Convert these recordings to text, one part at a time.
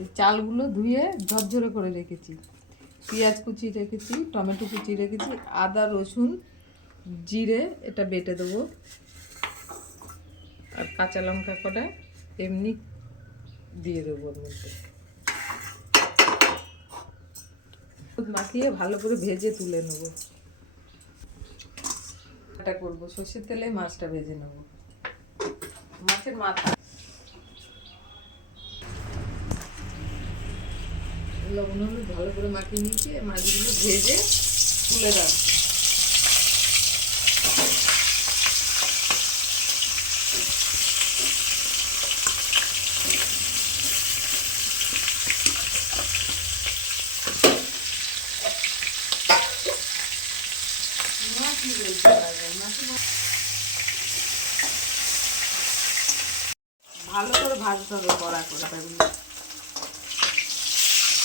এই চালগুলো ধুয়ে ঝরঝরে করে রেখেছি, পেঁয়াজ কুচি রেখেছি, টমেটো কুচি রেখেছি, আদা রসুন জিরে এটা বেটে দেবো, আর কাঁচা লঙ্কা কটা এমনি দিয়ে দেবো ওর মধ্যে। মাখিয়ে ভালো করে ভেজে তুলে নেব। এটা করবো সর্ষের তেলে মাছটা ভেজে নেব। মাছের মাথা লবণ হলুদ ভালো করে মাখিয়ে নিয়েছি, মাছগুলো ভেজে তুলে রাখবো। ভালো করে ভাজতে হবে কড়া করে।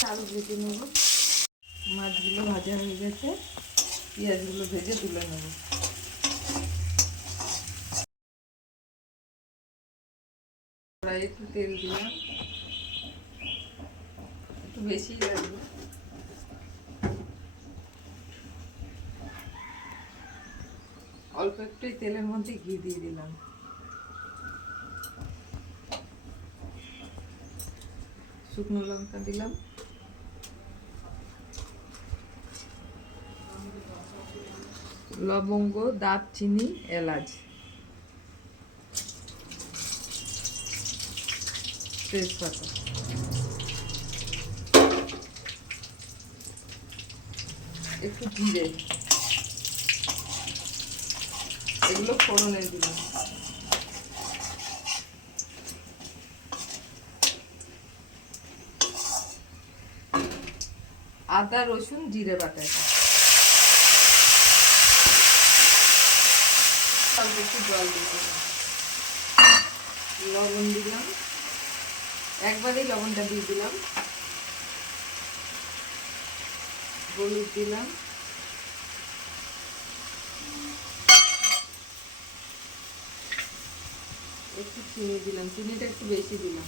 আলু ভেজে নেব, মাছগুলো ভাজা হয়ে গেছে, পেঁয়াজগুলো ভেজে তুলে নেব। কড়াইয়ে একটু তেল দিলাম, একটু বেশি লাগবে। অল্প একটু তেলের মধ্যে ঘি দিয়ে দিলাম, শুকনো লঙ্কা দিলাম, লবঙ্গ দারচিনি এলাচ তেজপাতা, একটু জিরে, এগুলো ফোড়নে দিলাম। আদা রসুন জিরে বাটা, একটু জল দিয়ে দিলাম, লবণ দিলাম, একবারেই লবণটা দিয়ে দিলাম, হলুদ দিলাম, একটু চিনি দিলাম, চিনিটা একটু বেশি দিলাম,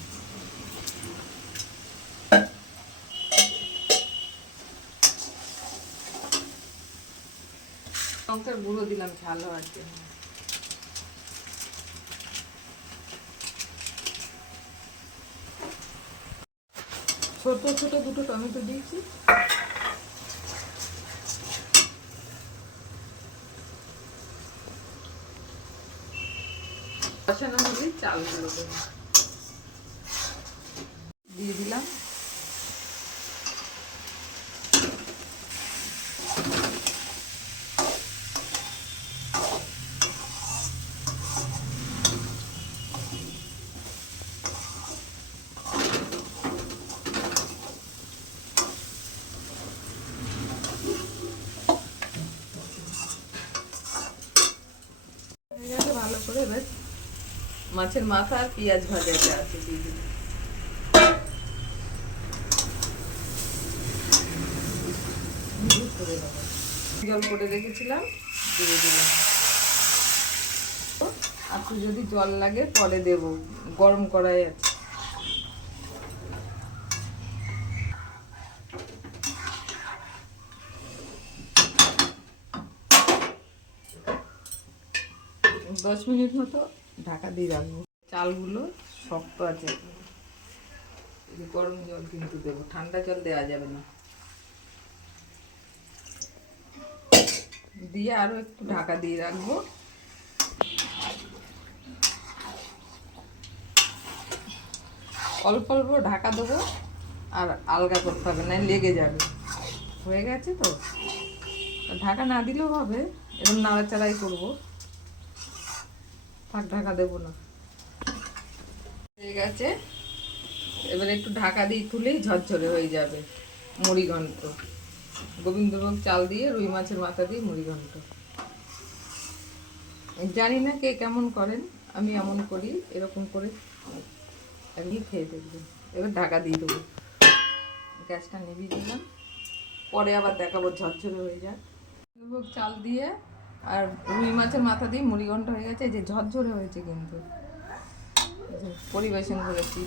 লঙ্কার গুঁড়ো দিলাম ঝাল হওয়ার জন্য। ছোট ছোট দুটো টমেটো দিয়েছি, বসানো হলে চালগুলো দিয়ে দিলাম, ভালো করে। এবার মাছের মাথা আর পেঁয়াজ ভাজাটা আছে দিয়ে দিলাম, জল করে রেখেছিলাম দিয়ে দিলাম। আর যদি জল লাগে পরে দেবো, গরম কড়াই আছে। 10 মিনিট মতো ঢাকা দিয়ে রাখবো। চালগুলো শক্ত আছে, গরম জল কিন্তু দেবো, ঠান্ডা জল দেওয়া যাবে না। দিয়ে আরো একটু ঢাকা দিয়ে রাখবো। অল্প অল্প ঢাকা দেবো, আর আলগা করতে হবে না, লেগে যাবে। হয়ে গেছে তো, ঢাকা না দিলেও হবে, এরকম নাড়াচাড়াই করবো, থাক ঢাকা দেবো না। হয়ে গেছে, এবার একটু ঢাকা দিয়ে তুলেই ঝরঝরে হয়ে যাবে মুড়ি ঘন্ট। গোবিন্দভোগ চাল দিয়ে রুই মাছের মাথা দিয়ে মুড়ি ঘন্ট। জানি না কে কেমন করেন, আমি এমন করি, এরকম করে একদিন খেয়ে দেখবেন। এবার ঢাকা দিয়ে দেবো, গ্যাসটা নিভিয়ে দিলাম, পরে আবার দেখাবো ঝরঝরে হয়ে যায়। গোবিন্দভোগ চাল দিয়ে আর রুই মাছের মাথা দিয়ে মুড়ি ঘন্ট হয়ে গেছে, এই যে ঝরঝরে হয়েছে কিন্তু। পরিবেশন করেছি।